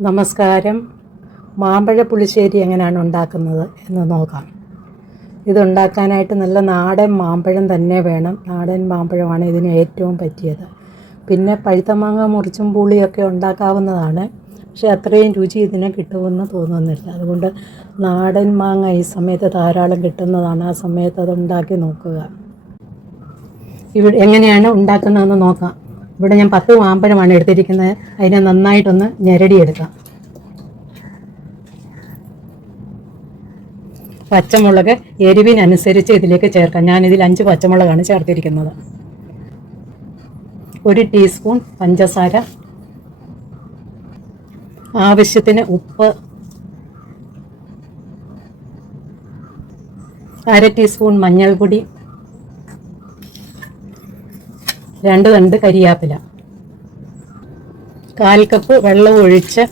നമസ്കാരം. മാമ്പഴ പുളിശ്ശേരി എങ്ങനെയാണ് ഉണ്ടാക്കുന്നത് എന്ന് നോക്കാം. ഇതുണ്ടാക്കാനായിട്ട് നല്ല നാടൻ മാമ്പഴം തന്നെ വേണം. നാടൻ മാമ്പഴമാണ് ഇതിന് ഏറ്റവും പറ്റിയത്. പിന്നെ പഴുത്ത മാങ്ങ മുറിച്ചും പുളിയൊക്കെ ഉണ്ടാക്കാവുന്നതാണ്. പക്ഷേ അത്രയും രുചി ഇതിന് കിട്ടുമെന്ന് തോന്നുന്നില്ല. അതുകൊണ്ട് നാടൻ മാങ്ങ ഈ സമയത്ത് ധാരാളം കിട്ടുന്നതാണ്. ആ സമയത്ത് അത് ഉണ്ടാക്കി നോക്കുക. ഇവിടെ എങ്ങനെയാണ് ഉണ്ടാക്കുന്നതെന്ന് നോക്കാം. ഇവിടെ ഞാൻ 10 മാമ്പഴമാണ് എടുത്തിരിക്കുന്നത്. അതിനെ നന്നായിട്ടൊന്ന് ഞെരടിയെടുക്കാം. പച്ചമുളക് എരിവിനനുസരിച്ച് ഇതിലേക്ക് ചേർക്കാം. ഞാനിതിൽ 5 പച്ചമുളകാണ് ചേർത്തിരിക്കുന്നത്. 1 ടീസ്പൂൺ പഞ്ചസാര, ആവശ്യത്തിന് ഉപ്പ്, 1/2 ടീസ്പൂൺ മഞ്ഞൾപ്പൊടി, 2 തണ്ട് കരിയാപ്പില, 1/4 കപ്പ് വെള്ളം ഒഴിച്ച്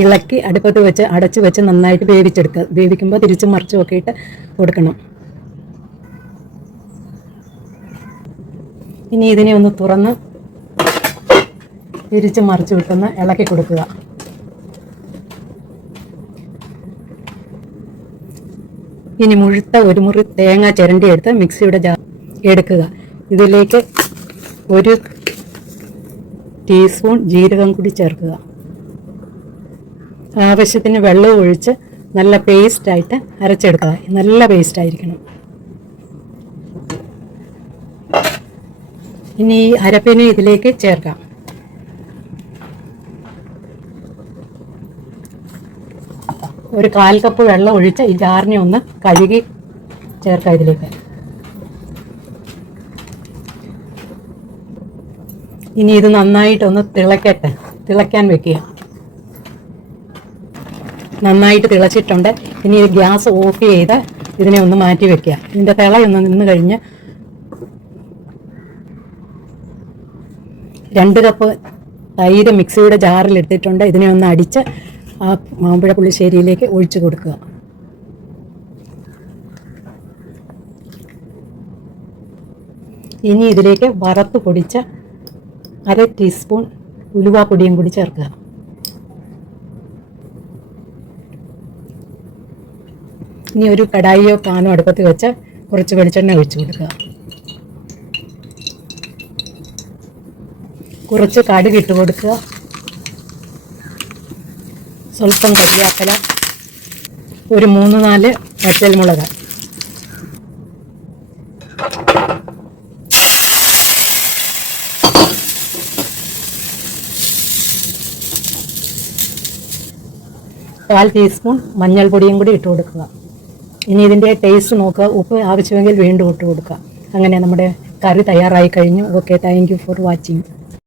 ഇളക്കി അടുപ്പത്ത് വെച്ച് അടച്ച് വെച്ച് നന്നായിട്ട് വേവിച്ചെടുക്കുക. വേവിക്കുമ്പോൾ തിരിച്ചും മറിച്ചും ഒക്കെ ഇട്ട് കൊടുക്കണം. ഇനി ഇതിനെ ഒന്ന് തുറന്ന് തിരിച്ചും മറിച്ച് വിട്ടൊന്ന് ഇളക്കി കൊടുക്കുക. ഇനി മുഴുത്ത 1 മുറി തേങ്ങ ചിരണ്ടി എടുത്ത് മിക്സിയുടെ ജാർ എടുക്കുക. ഇതിലേക്ക് 1 ടീസ്പൂൺ ജീരകം കൂടി ചേർക്കുക. ആവശ്യത്തിന് വെള്ളം ഒഴിച്ച് നല്ല പേസ്റ്റായിട്ട് അരച്ചെടുക്കുക. നല്ല പേസ്റ്റായിരിക്കണം. ഇനി ഈ അരപ്പിനെ ഇതിലേക്ക് ചേർക്കാം. ഒരു 1/4 കപ്പ് വെള്ളം ഒഴിച്ച് ഈ ജാറിനെ ഒന്ന് കഴുകി ചേർക്കാം ഇതിലേക്ക്. ഇനി ഇത് നന്നായിട്ടൊന്ന് തിളയ്ക്കാൻ വെക്കുക. നന്നായിട്ട് തിളച്ചിട്ടുണ്ട്. ഇനി ഗ്യാസ് ഓഫ് ചെയ്ത് ഇതിനെ ഒന്ന് മാറ്റി വെക്കുക. ഇതിൻ്റെ തിളയൊന്ന് നിന്ന് കഴിഞ്ഞ് 2 കപ്പ് തൈര് മിക്സിയുടെ ജാറിൽ എടുത്തിട്ടുണ്ട്. ഇതിനെ ഒന്ന് അടിച്ച് ആ മാമ്പഴ പുളിശ്ശേരിയിലേക്ക് ഒഴിച്ചു കൊടുക്കുക. ഇനി ഇതിലേക്ക് വറുത്ത് പൊടിച്ച 1/2 ടീസ്പൂൺ ഉലുവാപ്പൊടിയും കൂടി ചേർക്കുക. ഇനി ഒരു കടായിയോ പാനോ അടുപ്പത്ത് വെച്ച് കുറച്ച് വെളിച്ചെണ്ണ ഒഴിച്ചു കൊടുക്കുക. കുറച്ച് കടുക് ഇട്ട് കൊടുക്കുക. സ്വല്പം കരിയാപ്പില, ഒരു 3-4 വറ്റൽമുളക്, കാൽ ടീസ്പൂൺ മഞ്ഞൾപ്പൊടിയും കൂടി ഇട്ട് കൊടുക്കുക. ഇനി ഇതിൻ്റെ ടേസ്റ്റ് നോക്കുക. ഉപ്പ് ആവശ്യമെങ്കിൽ വീണ്ടും ഇട്ട് കൊടുക്കുക. അങ്ങനെ നമ്മുടെ കറി തയ്യാറായി കഴിഞ്ഞു. Okay, thank you for watching.